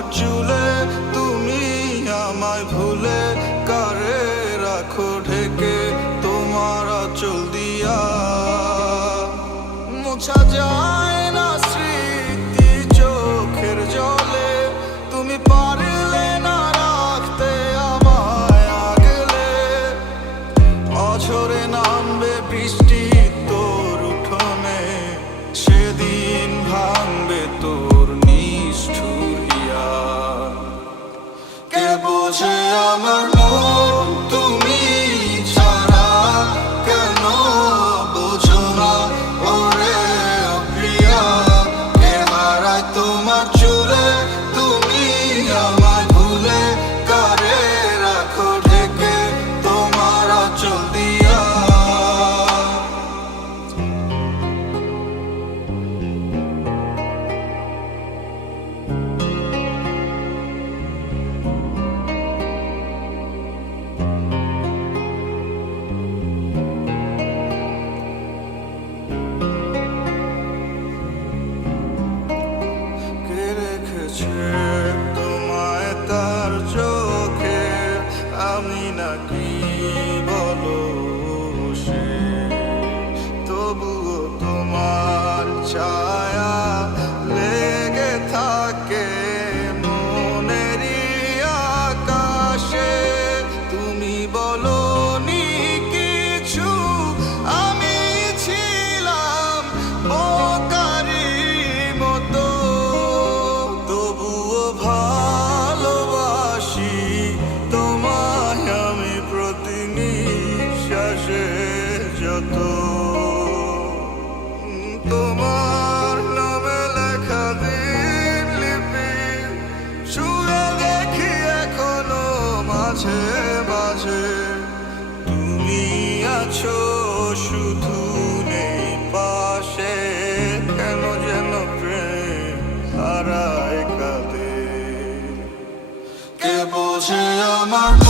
about you yaşayamam তোমার চোখে আমি নাকি তো তোমার নামে লেখা দিন লিপি শুয়ে দেখি এখনো মাঝে মাঝে তুমি আছো শুধু নেই পাশে কেন যেন প্রেম হারায় কাঁদে কে বোঝে আমার